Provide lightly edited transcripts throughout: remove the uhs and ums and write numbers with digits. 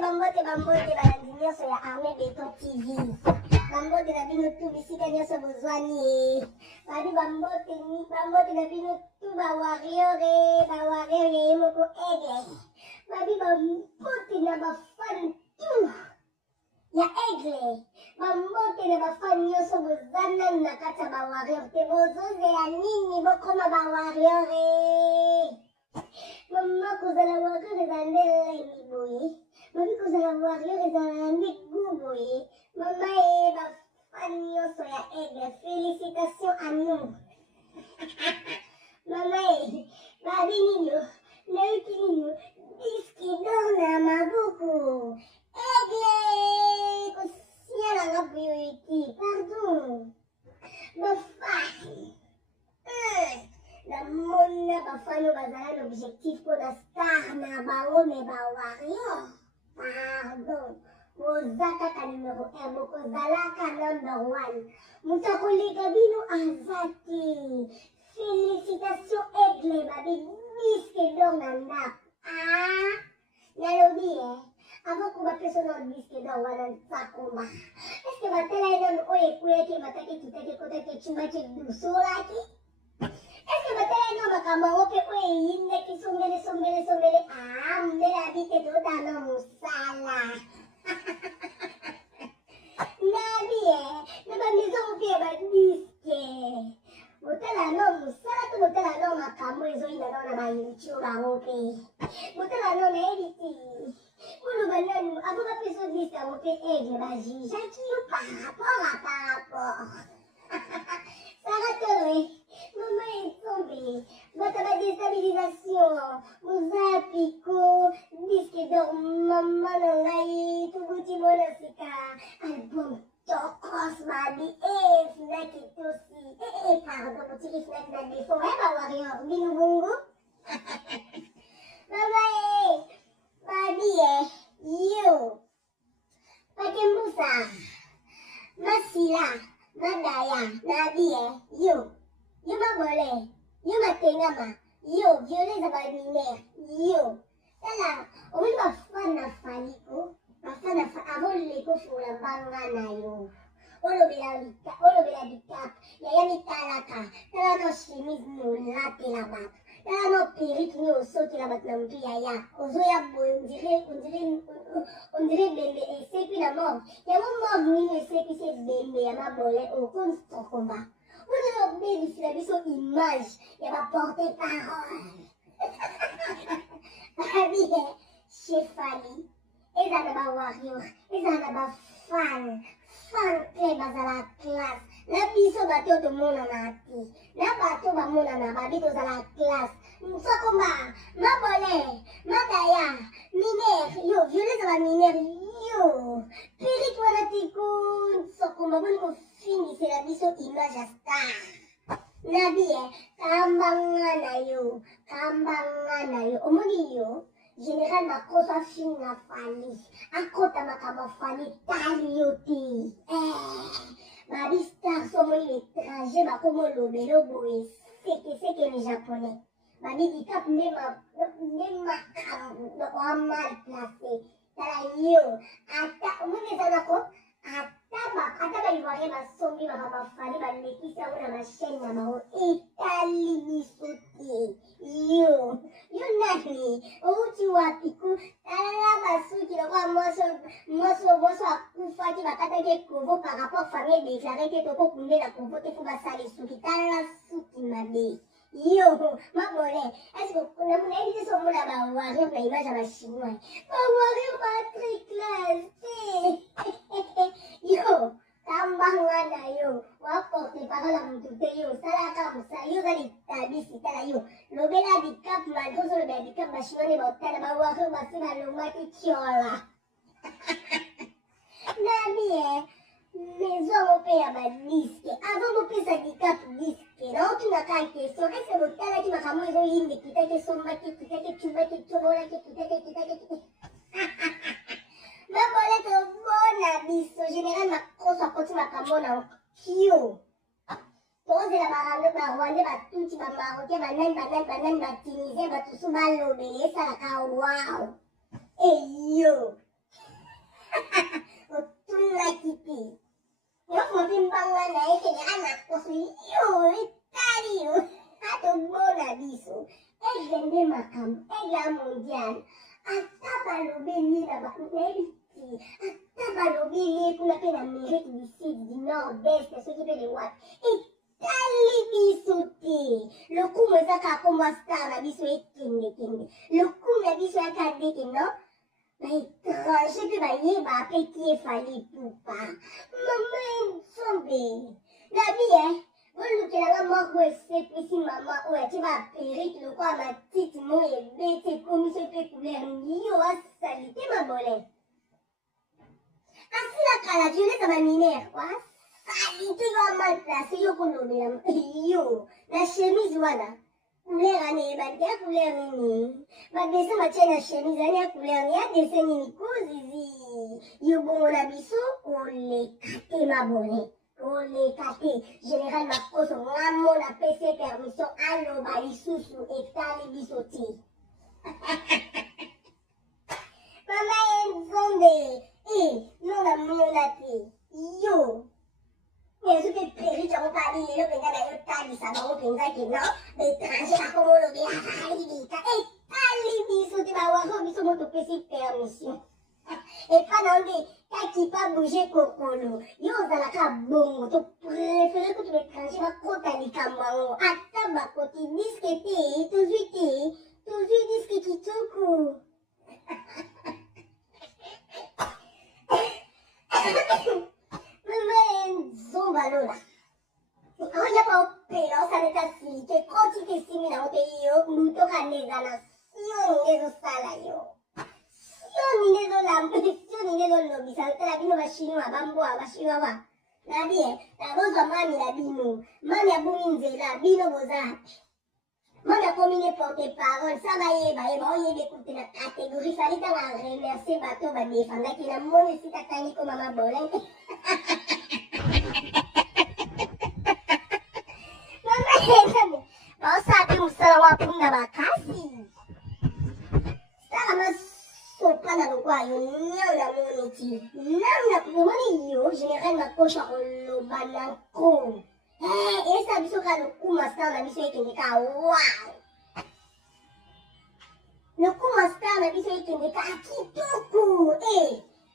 bambote balandi nyonso ya armée Beton TV. Bambote na bino tu bisika nyonso bozwani. Babi bambote na bino tu bawarrior moko aigle. Babi bambote na bafan tu ya aigle. Bambote na bafan nyonso bozana na kati ya bawarrior te bozoze ya nini bokoma bawarrior. Mama kozala warrior ezande lengi boye. Mami kozala warrior ezalande guboye. Mama bafan nyonso ya aigle. Félicitations à nous. Mama babi nino nauki nino diski dona maboko. Aigle kosiala nga priorité. Pardon. Bafan. La mona bafano bazala l'objectif pour la star na bao me ba warrior. Pardon. Ozaka ka numéro 1, moko zalaka number 1. Mutakoleka bino azati. Félicitations aigle babi disque d'or na ndap. Nalobi avant qu'on m'appelle son nom disque d'or wana nsakomba. Est-ce que batela eno oye kweke matake kitake kotake chumake dusolaki? Est-ce que batela eno makambo ope oye yinde kisombele mbele abite totano musala. Nabi naba maison ope ba disque. Botela no musala to botela no makambo ezoyina na ba YouTube bangope. Botela no na editi. Ulu bananu abo ba peso disque ope aigle ba jija ki yo par rapport. Saratore. Maman est tombée. Votre déstabilisation. Vous appliquez. Disque d'or. Maman n'engaye. Tout goûti monasika. Album. Tokos babi. Fnac est aussi. Pardon. Petit Fnac n'a défaut. Bah warrior. Binu bungu. Maman babi yo. Pakembusa. Masila. Madaya. Nabi yo. Yo mabole, yo matengama, yo violeza ba minere, yo. Tala, ouli bafana faliko, bafana avoleko fula banga na yo. Olobela dikap, yaya mitalaka, tala no chemise no late la bat. Tala no perruque no soki la bat na mtu yaya. Ozoya bo, on dirait bembe, et c'est puis la mort. Yamo mort nini, et c'est puis c'est bembe, yama bole, au contre combat. On a obéi sur la mission image, il va porter parole. Babi, chefali, et ça n'a warrior, et ça n'a fan très bas à la classe. La biso bateau de mon anati, la bateau ba mon ana, babi à la classe. Moussa combat, ma bolé, ma daya, minère, yo, violet à la minère, yo, périt wanatiko, so combat, bon, fini, c'est la biso image à star. Nabi, kambanga na yo, omoni yo, général makosa fin na fali, akota makaba fali, tali yo ti. Babi star, somoni l'étranger, bakomo lobelo boe, seke les japonais. Babi di cap même mal placé. Tala yo, ata, omoni zanako, ata ivoirien basombi bakabafali balekisa ngo na mashine na bango etali biso te. Yo nani outi wapi ku tala basuki lokwa moso akufaki bakataki ekovo par rapport famille déclaré ke tokokundela kovo te fo basali suki tala suki mabe. Yo, mabole, est-ce que on a dit que on a warrior na image à la chinois. Warrior pas très classe. Yo, kambanga na yo, waporte parole à mutute yo, salaka musa yo zali tabisi tala yo. Lobela di cap malgré le bel di cap chinois ne botala ba warrior ba fina lomati tiola. Nami maison au père ba disque. Avant mon père ça di cap disque. Non, tu n'as qu'à question. Est-ce que vous avez dit que vous avez dit que vous avez dit que vous avez dit que vous avez dit que vous avez dit que ma bolette au bon abysse. Au général, ma grosse apporte ma camona. Kyo. Pose la barande, ma rwande, ma tout, ma marocain, ma naine, ma tunisien, ma tout sous ma lobé. Ça la ka wow. Et yo. Otuna kiti. Yo mpimbanga na yake ni anakosu yo itali yo. Ato bona biso. Egende makam, ega mondial. Ataba lobeli na baknebi. Ataba lobeli kuna pe na Amérique du Sud, du Nord-Est, ceux qui fait les watts. Itali biso te. Le coup me saka comme star na biso ekende. Le coup na biso akadeke no. Ba étranger pe ba yeba pe qui fali pupa. Maman sombe. La vie olukela moko esepesi mama oyo ati baperike lokwa matiti mo ebeti ekomiso pe couleur yo asali te mabole asila kala violeta baminere kwa asali te yo amaplace yo kolobela yo na chemise wana couleur ane ebani te ya couleur nini badese batie na chemise ane ya couleur ni ya dese nini kozizi yo bongo na biso koleka te mabole olekate général makoso ngamo na pese permission aloba lisusu etali biso te mama enzombe nona mona te yo ezo pe perike okali lelo mpenza na yo talisa bango mpenza ke no baétranger bakomo olobela validika etali biso te bawaro biso mo topesi permission epa na onde kaki pa bouge kokolo yo ozalaka bongo topréféré kutu baétranger bakota likambo yango ata bakoti diske te tozwi diske kitoko mama enzomba lola oya pa opela osaleta silike koti te simi na ote yo lutoka ndeza na sio ndezosala yo sio ninezolobisa otala bino bachinois bamboa bachinois nabie nabozwa mami na bino mami abumi nzela bino bozapi mami akomi ne porte parole sa bayeba oyeba ekute na catégorie fali tanga remercie bato badefandaki na moni esika tangi koma mabole mama baosapi mosala wapunda bakasi sala sopa na lokwa yo nyau na moni ti namna kumoni yo général makosha koloba na nko esa biso ka lokuma star na biso ekende ka wow lokuma star na biso ekende ka kitoko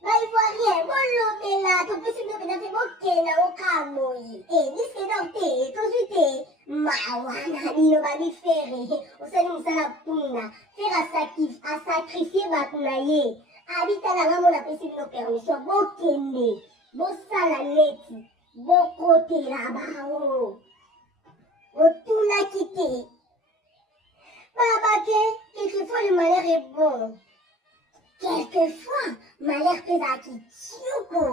baivoirien bolobela topesi bino mpenza mpe bokenda okamoi diske dor te tozwi te mawana bino babifere osali mosala punda fere asakrifie bato na ye abitalanga mo napesi bino permission bokende bosala neti bokotela bango otunaki te babake quelquefois le malheur est bon quelquefois malheur pezalaki tioko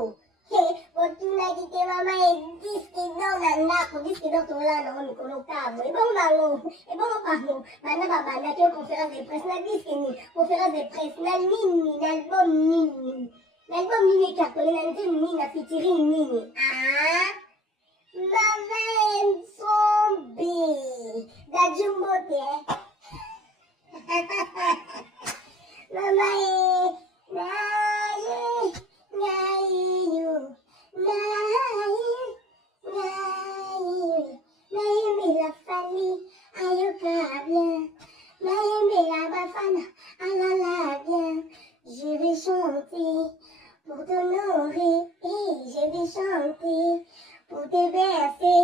otunaki te mama ediske dor na ndako diske dor tolala nango mikolo kabo ebongo bango banda babandaki o conférence de presse na diske nini conférence de presse na nini na album nini ekartole na nzelu nini na fitiri nini mama enzombe dajumbo te mama la famille, ayoka bien, la bafana, alala bien, je vais chanter pour t'honorer, et je vais chanter pour te bercer,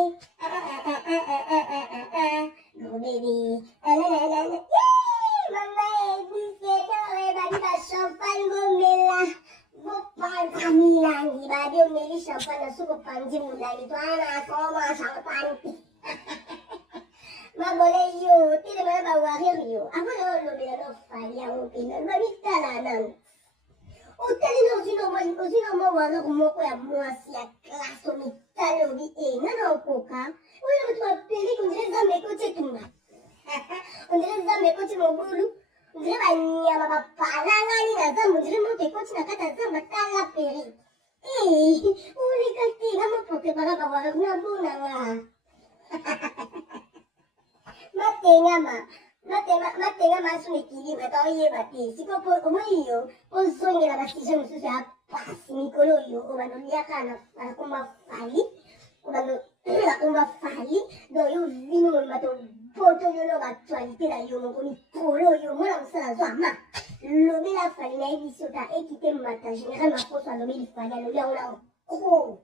gros bébé, maman, badi champagne gomela, bopanta milangi, badi omeli champagne, suko panji mulali, twana koma champagne. Mabole yo, tile mwana bawarir yo. Avole olobela no fali ya opina. Babitala nanu. Otali no zino mo warir moko ya mwasi ya klaso mitale obi nana okoka. Oye mutu wapeli kundile zambe kote tumba. Kundile zambe kote mobulu. Kundile banyama bapalangani na zambu. Kundile mote kote na kata zamba tala peri. Uli kati na mo pote para bawarir na buna nga. matenga maso na équilibre ata oyeba te sikoyo omoi yo ozongela basije mosusu ya pasi mikolo yo obandoliaka na komba fali komba fali do yo vino mato poto yo no actualité na yo moko mikolo yo mona mosala zo ama lobela fali na yebiso ta ekite mata général makoso alobeli fali alobi yango na ko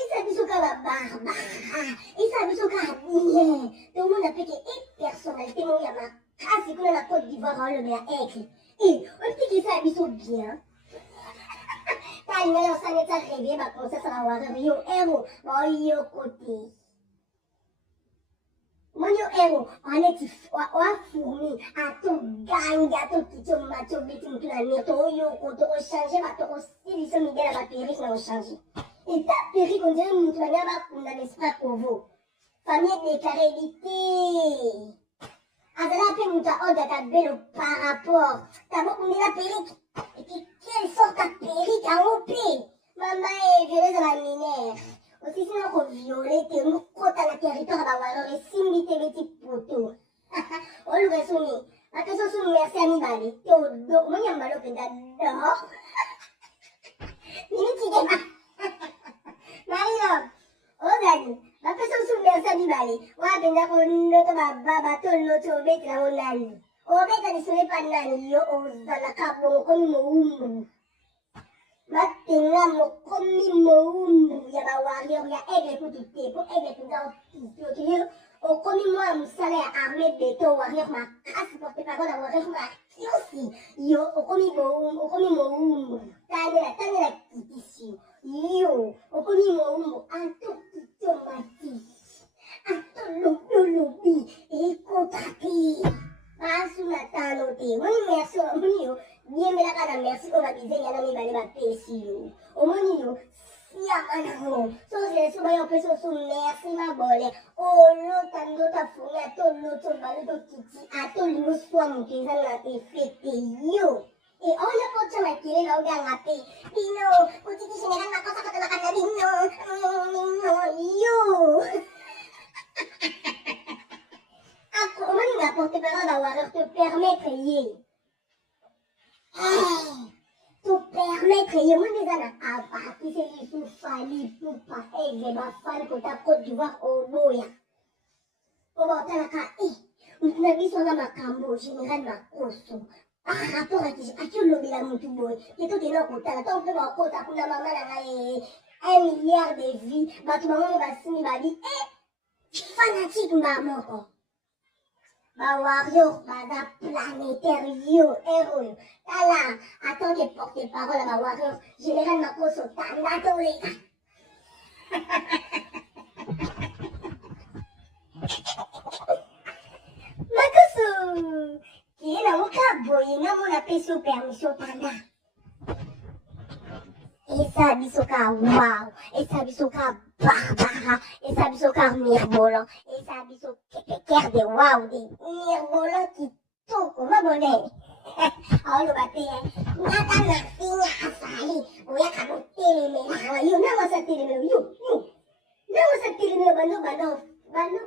eza biso kaka barbara eza biso kaka bien tomona peke personnalité moko ya makasi kuna na Côte d'Ivoire aolobela aigle otiki eza biso bien talinga yosala neti arevie baprincesse na warrior yo ero baoyoko te moni yo ero waneti oafourmi atogangi atokiti omati obeti motu na mire tooyoko tokochange bato kosilisa midele ya baperike na kochange eta perike ondire motu bania bakunda na esprit kovo famille déclaré ebi te azala mpe moto aodaka belo par rapport tabokundela perike epi quelle sorte ya perike yango mpe mama violese ya baminere osisi na koviole te mokota na territoire ya bawaror esimbi te beti poto oluka esoni bapesa oso merci ya mibale teodo moni ya mbala openda dor minitikeba marino ozali bapesa oso merci ya mibale wapenda konoto bababa toloto obetela nani obeta lisole pa nani yo ozalaka bongo komi moumbu batenga mokomi moumbu ya bawarrior ya aigle kutu te po aigle mpenza okiyo okomi mwa mosala ya armée beto warrior makasi porte parole ya warrior makiosi yo okomi moumbu tandela kitisi yo okomi moumbu atokito matisi atolobolobi ekotapi basuna tano te moni merci omoni yo diembelaka na merci oyo babizeli yana mibale bapesi yo omoni yo siama nango sozeleso bayo opesi oso merci mabole olota ndoto afungi atoloto baloto kiti atolingo swa moto eza na efete yo oyo potya makele na oganga pe bino otiki général makosa kotonaka na bino yo omoni na porte parole bawarrior te permettre ye moni eza na abatise lisu fali pupa aigle bafali kota Côte d'Ivoire oboya obaotalaka motu na biso aza makambo général makoso par rapport akiolobela motu boye ye tokenda kotala to mpe bakota kuna mama na ngai 1 milliard de vie bato bango basimi babi fanatique mba moko bawarrior baza planétaire yo eroyo tala atanke porte parole ya bawarrior général makoso tanda toleka makoso kiye nango ka boye ngamona pesi o permission tanda esa biso ka wow esa biso ka barbara esa biso ka mirbolan esa biso kepeker de wow de mirbolan kitoko mabone aoloba te ngaka na finya afali oyaka botelemela yo nango sa telemelo yo nango sa telemelo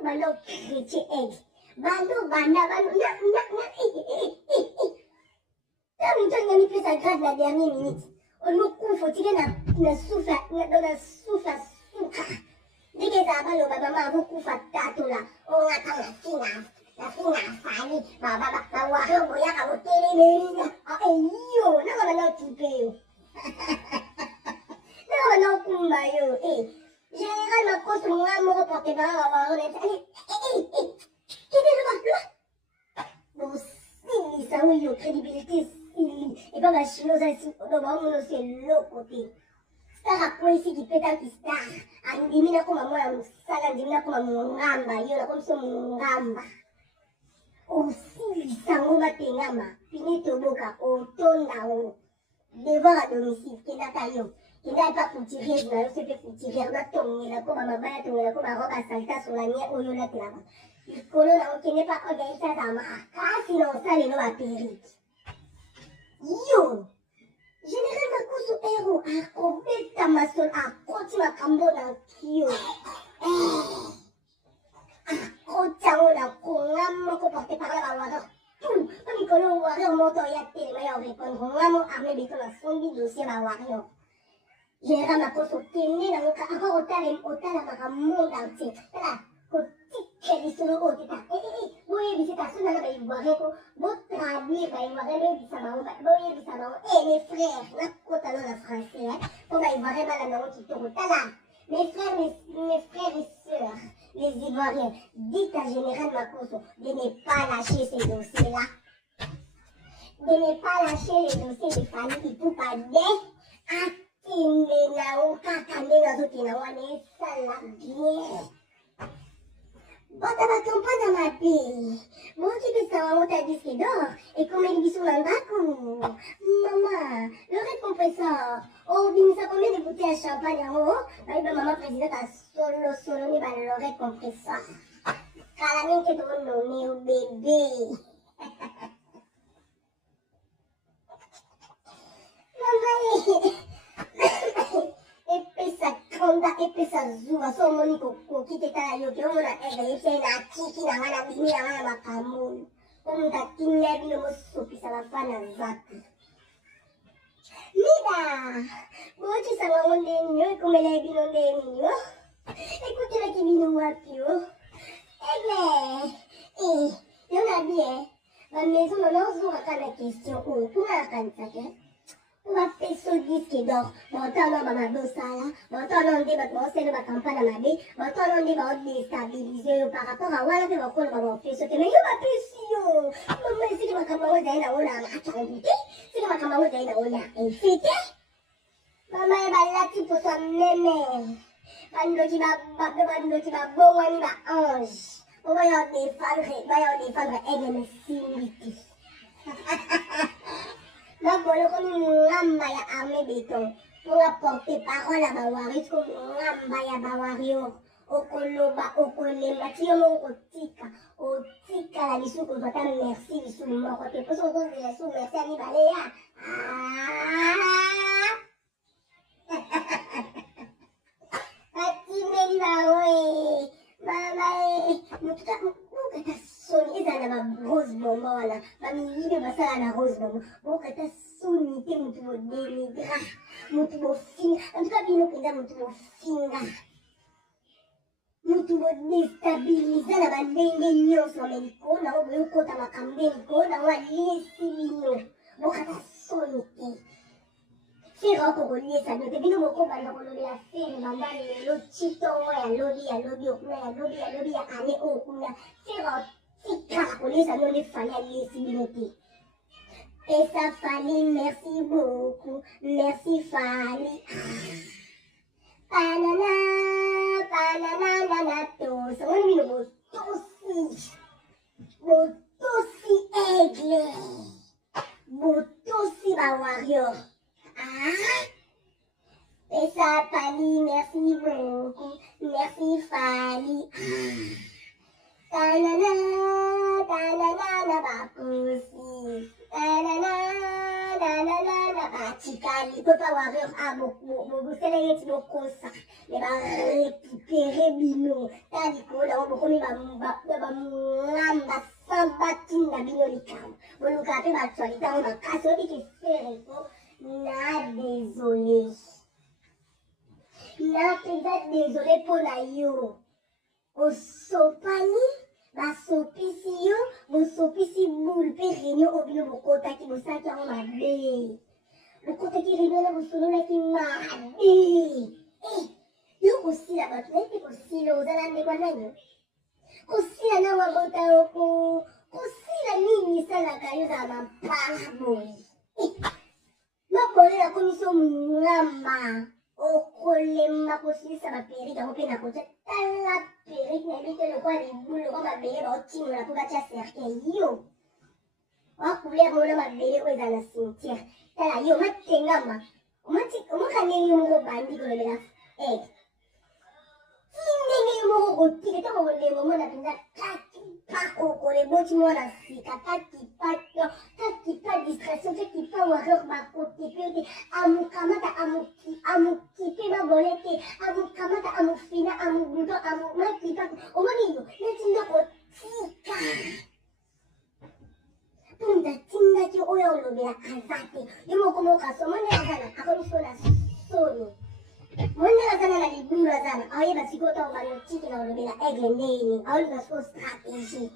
bando chrétien aigle bando banda ta moto angami pesa grade na dernier minute olukufa otike na sufa suka ndenge ezala baloba mama akokufa tatola ongata na finga afali bawarrior boyaka botelemeli yo nanga banda otipe yo nanga banda okumba yo général makoso nga moko porte parole bawarrior kebeloba bosilisa oyo crédibilité epa bachinois baomona osi eloko te star akwesi kipetaki star andimi nakoma mwana mosala andimi nakoma mongamba yo nakomiso mongamba osilisango batengama pine toboka otondango devoir à domicile kendaka yo kenda epa couturier na yo sepe couturière batongela ko bamabaya tongela ko barobe asalita solanie oyo latelaka likolo nango kende pa organisation ya makasi na osalelo baperike yo général makoso ero akobeta masolo akoti makambo na kio akoti yango na konga moko porte parole bawarrior tout. Comme il connaît warrior, moto ya tellement ya répondre. Moi, mon armée béton a son dossier ma warrior. Général Makoso Kende, na moka encore otala maka monde entier. Tala, kotique lisolo otita. Boye bisita suna na ba ivoire ko, bo traduire ba ivoire le bisama, boye bisama. Les frères, na kota na français, pour ba ivoire ba la na kitoko. Tala. Mes frères et sœurs, les Ivoiriens, dites à Général Makoso de ne pas lâcher ces dossiers-là. De ne pas lâcher les dossiers de famille pour pas atteindre na okakande na zote na wane sala bien. Bota ba campagne na mapi. Bon tu peux savoir ta disque d'or et comme il bisou l'andako. Maman, le récompresseur. Oh, binisa combien de bouteilles à champagne en haut? Bah, maman présidente a solo ni bah le récompresseur. Calamine que ton nommé au bébé. Maman, epesa konda epesa zuwa so moni ko kiteta yo ke mona ebe ese na kiki na wana bini na wana makamu omuta kinne bino mosopisa bafana zaki Mida bochi sanga monde nyo ikomele bino ndeni yo ekutela kibino wapi yo yo na bien ba maison na zo kana question o kuna kanisa ke on va faire ce disque d'or. Bon, on va m'adosala. Bon, on dit, on sait le campagne à ma vie. Bon, on dit, on déstabiliser par rapport à voilà que on va faire ce que mais il va plus si yo. Maman, c'est que ma camarade d'ailleurs on a attendu. C'est que ma camarade d'ailleurs on a infité. Maman, elle va là tu pour son mémé. Bando qui va bon ani va ange. On va y défendre elle me similité. Donc, on ngamba ya armée béton pour apporter parole à Bawari, comme ngamba ya Bawario, okoloba, okolema, tiyo mo otika la lisu ko zota merci lisu mo kote, parce qu'on dit lisu merci ani balea. Atime bawe, mama mutuka soni eza na ba rose bonbon wana bamiyibe basala na rose bonbon bokata soni te mutu bodenigra mutu bofinga antuka bino mpenza mutu bofinga mutu bodestabilize na bandenge nyonso me likolo nango boyokota makambo nde likolo nango aliesi bino bokata soni te fere okokoliesa bino te bino bokobanda kolobela fere banda lelo titongo yalobi okuna yalobi ya ane okuna fere Police a donné Fanny à l'ISIBINOTI. Et ça, Fanny, merci beaucoup. Merci, Fanny. Panana, tous. On dit le botosi aigle. Botosi ba warrior. Et ça, Fanny, merci beaucoup. Merci, Fanny. Tanana, bapusi. Tanana, batikali. Papa warrior a beaucoup. C'est les gens qui ont ça. Les va récupérer bino. Taliko, là on beaucoup ba mamba sambatinda bino likam. Bolo kape ba actualité on va casser qui fait na désolé. Na pesa désolé pour la yo. Osopani basopisi yo bosopisi boule mpe réunion oyo bino bokotaki bosalaki yango mabe bokotaki réunion na bosololaki mabe yo kosila bato naye mpe kosila ozala ndeko nani kosila na wabota kosila nini esalaka yo ozala mapanga boye mabolela komisio mongamba okolema kosilisa baperike yango mpe na kotia tala perike na yebi te lokwa libulu lokwa mabele baotimola mpo batia cercueil yo wacouleur mona mabele oyo eza na cimetière tala yo matengama omaka ndenge yo moko obandi kolobela ti ndenge yo moko kotika ntango bolengo mona mpenza kaki pakoko leboti mwana sika kaki pa distraction kaki pa warrior bakote pe te amukamata amukipe babole te amukamata amufina amubuto amumakipa omoni yo neti ndoko tika tunda tindaki oyo olobela aza te yo moko mokaso monde azana akomisola soni monde azana na libulu azana aoyeba sikoyo ntango banotiki na olobela aigle ndeni aoluka sikoyo stratégie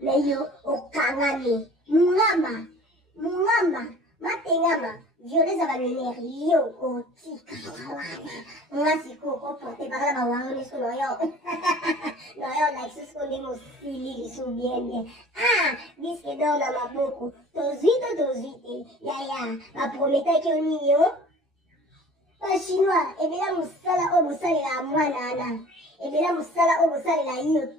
me yo okangami mungamba matengama violeza baminere yo otikala wana ngasikoyo koporte bakala bawanga miso noyo noyo nakisusu ko ndenge osilili so bien biske dor na maboko tozwi te yaya baprometaki yo nini yo bachinois ebela mosala oyo bosalela mwana wana ebela mosala oyo bosalela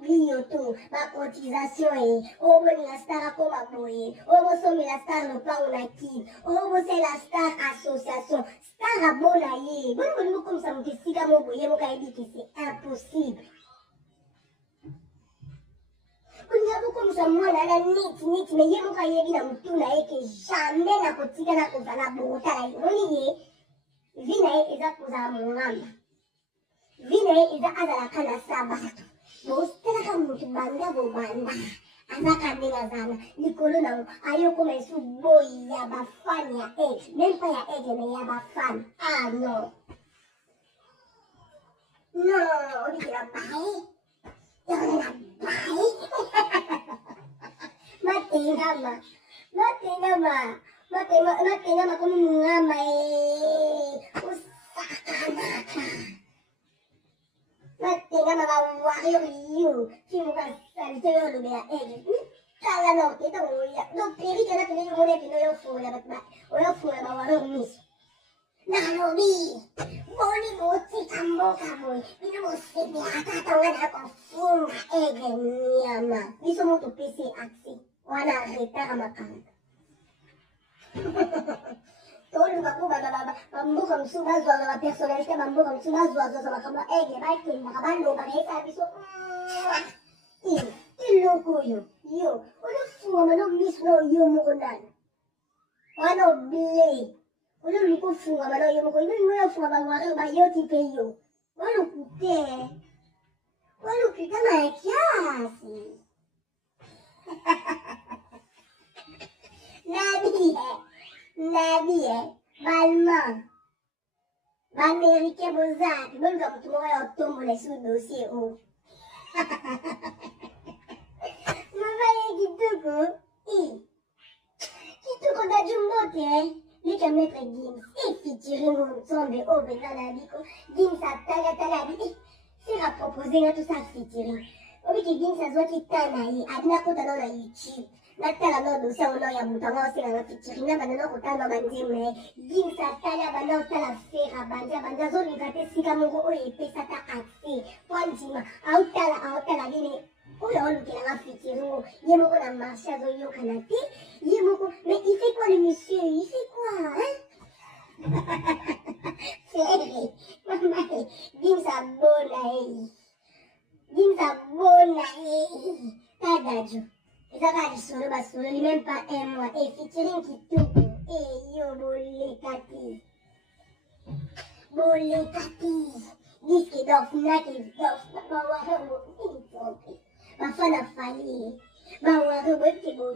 liyo to bacotisation oyo bolinga star akoma boye oyo bosomela star lopango na kini oyo bosala star association star abona ye boni bolingi okomisa moto esika mo boye mokayebi ke c'est impossible olinga bokomisa mwana ana niti me ye mokayebi na motu na ye ke jamais nakotika nakozala bokotala ye oni ye vi na ye eza kozala mongamba vi na ye eza azalaka na sa bato botalaka motu banda bobanda azaka ndenge azala likolo nango ayokoma esu boyi ya bafani ya aigle même pas ya aigle me ya bafani non obikela baye yona baye matengama komi mungama osakanaka matengama bawario yo fimukasalite oyo olobela aigle tala na oketa oya donc perike na pene omona pene oyofungola bawario miso nalobi boni botika mboka boye bino bosepelaka ntango na kofunga aigle nyama biso moto pesi accès wana retard makambo toluka ko bamboka mosusu bazwaza bapersonnalité bamboka mosusu bazwazaza makambo aigle bakendaka balobaka yesala biso eloko oyo yo olofungama no miso na yo moko ndani wana oble ololuka ofungama na yo moko oyofunga bangware bayoti mpe yo walokute walokutama ya kiasi nabi balman baaméricain bozaki boluka motu moko ya otombola esu dossier oyo mabaye kitoko dajumbote lika maître Gims featuring Nzombe oyo mpenza na biko Gims atala abi sera propose nga tout ça featuring obiki Gims azwaki ta na ye adina kota nao na YouTube natala nao dossier yango nao ya moto ango aosenganga featuring na banda nao kotala banzembo na ye Gims atala banda otala fera bandi azolinga te sika moko oyo epesata accès po andima aotala bine oyo aolukelanga featuring ye moko na marché azoyokana te ye moko mais il fait quoi le monsieur il fait quoi hein Mama, Gims abona Tadaju. Ezaka lisolo basolo li même pas un mois. Et featuring kitoko. Yo bolekati. Disque d'off, nake d'off. Bafana fali. Bawaro bote bo.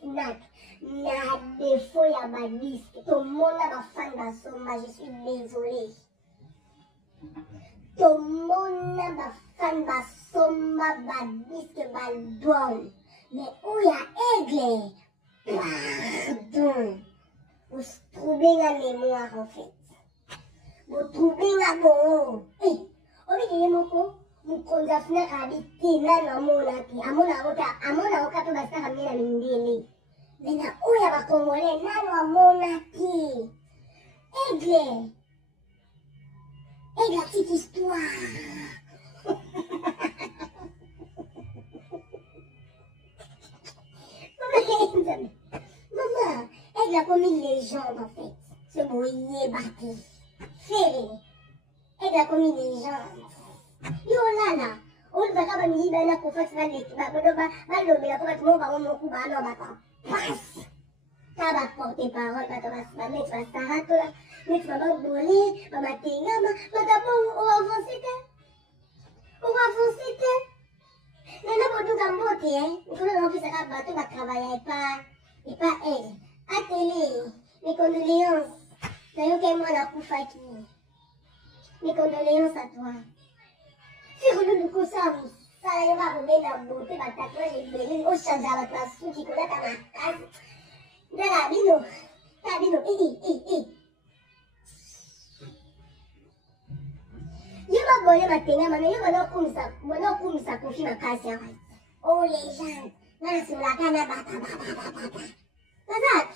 Snack. Na défaut ya badisque. Tout le monde a fan basomba. Je suis désolée. Tout le monde a fan basomba badisque baldouane. Mais où y a aigle? Pardon. Vous trouvez la mémoire en fait. Vous trouvez la bon. Eh, on dit moko. Mukonza funa kabiti nana monaki amona oka to basaka mena mindele mena oya ba congolais nano amonaki aigle petite histoire maman aigle a comme une légende en fait ce boyer bâti ferré aigle a comme une légende. Yo lala, on va pas me dire pour faire ça les balobela ko batmo ba mo ku ba no bata. Passe. Ça va porter parole ba va mettre la sarato là, mettre ba bolé, ba matenga, ba d'abord on va avancer. Mais non, pour tout camboter, hein. Mais quand on a fait ça, bateau va travailler et pas elle. À télé, mes condoléances. D'ailleurs, qu'elle m'a la coufa qui. Mes condoléances à toi. Si vous nous consommons, ça y va remettre la beauté, ma tatouage est belé, au change à la place, qui connaît à ma case. Dans la bino, Yo va voler ma tenga, mais yo va kumisa kofi ma kasi ya. Oh les gens, na sur la cana bata. Mazat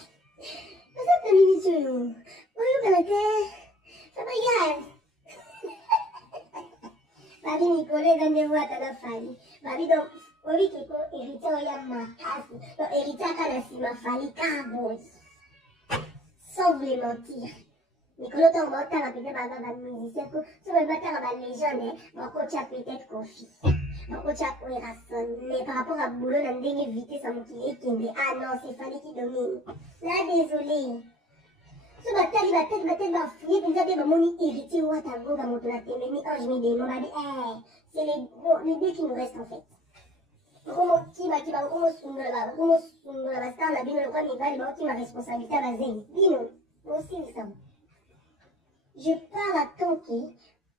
te minisu yo. Oyo kalake, ça va yal. Babi Nicolas donne vous à ta famille. Babi donc, oui qui peut hériter au ma kasi. Donc hériter à kanasi ma famille carbone. Sans vous les mentir. Nicolas tombe au temps, peut-être pas dans le musicien, si vous ne pas dans la légende, mon coach a peut-être confié. Mon coach a raison. Mais par rapport à Boulot, on a une vitesse à mon qui est Kende. Ah non, c'est Fanny qui domine. Là, désolé. Si vous avez va fouiller, vous avez mon héritier ou à ta go, dans mon tour, mais mi ange, mi démon, m'a dit, c'est les deux qui nous restent en fait. Comment qui va comment sundola la star la bino le quoi mi va le qui ma responsabilité à la zen. Bino, aussi ça. Je parle à ton qui,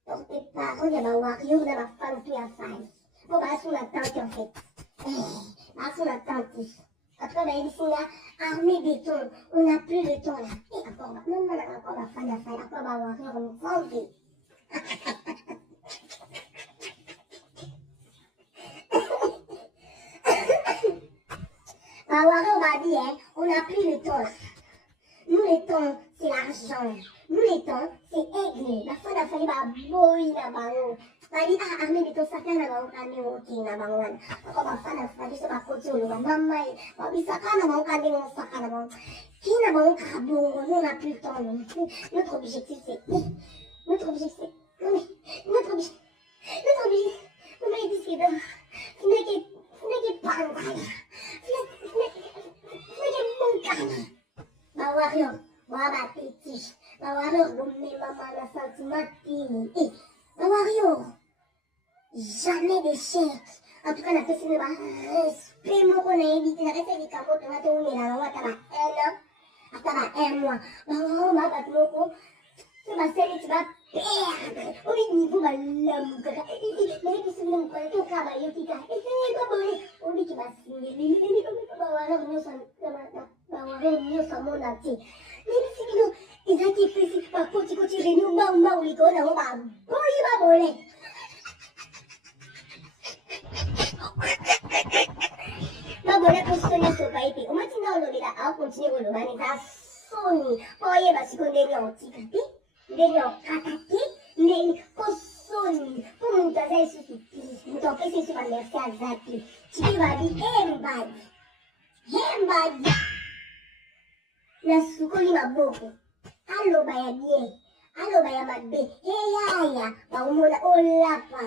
pour tes parents, il y a ma warrior, dans ma femme, tout à faire. Bon, bah, sur la tante, en fait. Bah, sur la tante. Après, bah, ici, là, armée béton, on n'a plus de temps, là. Et encore, bah, non, encore ma femme, à faire, encore ma warrior, on nous vend. Ma warrior m'a dit, hein, on n'a plus de temps, là. Nous, les temps, c'est l'argent. Nous, les temps, c'est aigle. La fois, il a fallu boy na bango. Mali, armée de ton sacan, na bango, kane, ok, na bango. Ako, ma fa, na fa, juste ma côté, on va maman, ma bisaka, na bango, kane, mon sacan, na bango. Qui na bango, kabongo, nous, on n'a plus le temps, notre objectif, c'est, notre objectif, non, mais, notre objectif, non, mais, il dit, c'est de, n'est pas, n'est pas, ma warrior, ma petit, ma warrior, mais maman la sentiment, ma warrior, jamais d'échec. En tout cas, la personne va respect, mon qu'on a évité, la personne qui camote, on va te rouler là, on va t'avoir un mois. Ma warrior, ma bat, mon con, tu vas salir, tu vas perdre. Au niveau, ma l'homme, mais qui se veut me connaître, ton travail, qui t'a, et c'est pas bon, on dit qu'il va signer, ma warrior, nous sommes, nous sommes mon entier. Mais si nous, ils ont été précis par côté réunion, ou les gars, on va voler. Ma bonne position sur pas été. On m'a dit non, on va continuer à l'organiser. Sony, oye, parce qu'on est en ticati, des en catati, mais pour Sony, pour mon taser sur ce petit, nous t'en fais sur la merci à Zaki. Tu vas dire, Hembad. Na sukuli maboko. Alo baya bien. Alo baya mabe. Yaya. Ba umona olapa.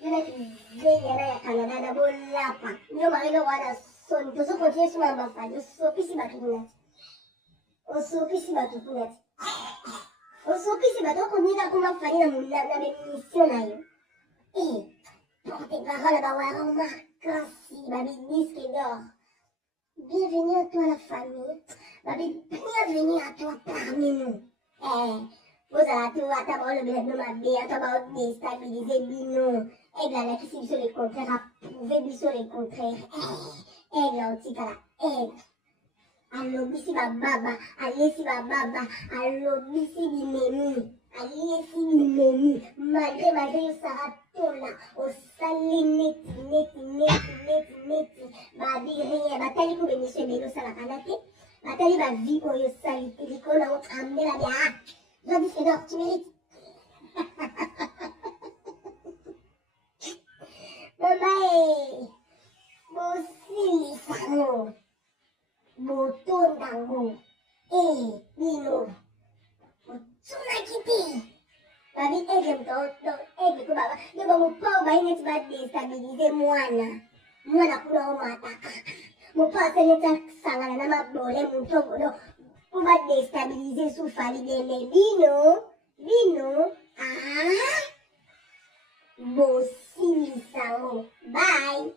Yuna kizenya na ya Canada na olapa. Nyo makino wana son. Toso continue suma mbafani. Osopisi batukunati. Osopisi batu. Okonina kumafani na mission na yo. Pour tes paroles, bah, merci, baby, disque d'or. Bienvenue à toi, la famille. Baby, bienvenue à toi parmi nous. Vous allez tout à t'avoir le bled de ma vie, à t'avoir déstabilisé Bino. La qui s'est sur les contraires, à prouver sur les contraires. L'antique, allo, bisi baba, allez-y baba, allo, bisi bimemi. Allez-y bimemi. Malgré, Sarah. Au salé neti babi rien batali ko benishe belo sala kanate batali ba vie ko yo sali ko na o ambe la bia je dis que non tu mérites maman bosi sano boton dango bino tuna kiti babi aigle aigle ko baba ndio mupao baine tiba destabiliser mwana kuna umataka mupao seneta sangana na mabole mutogo no kuba destabiliser sufali bene bino Bosili Sango. Bye!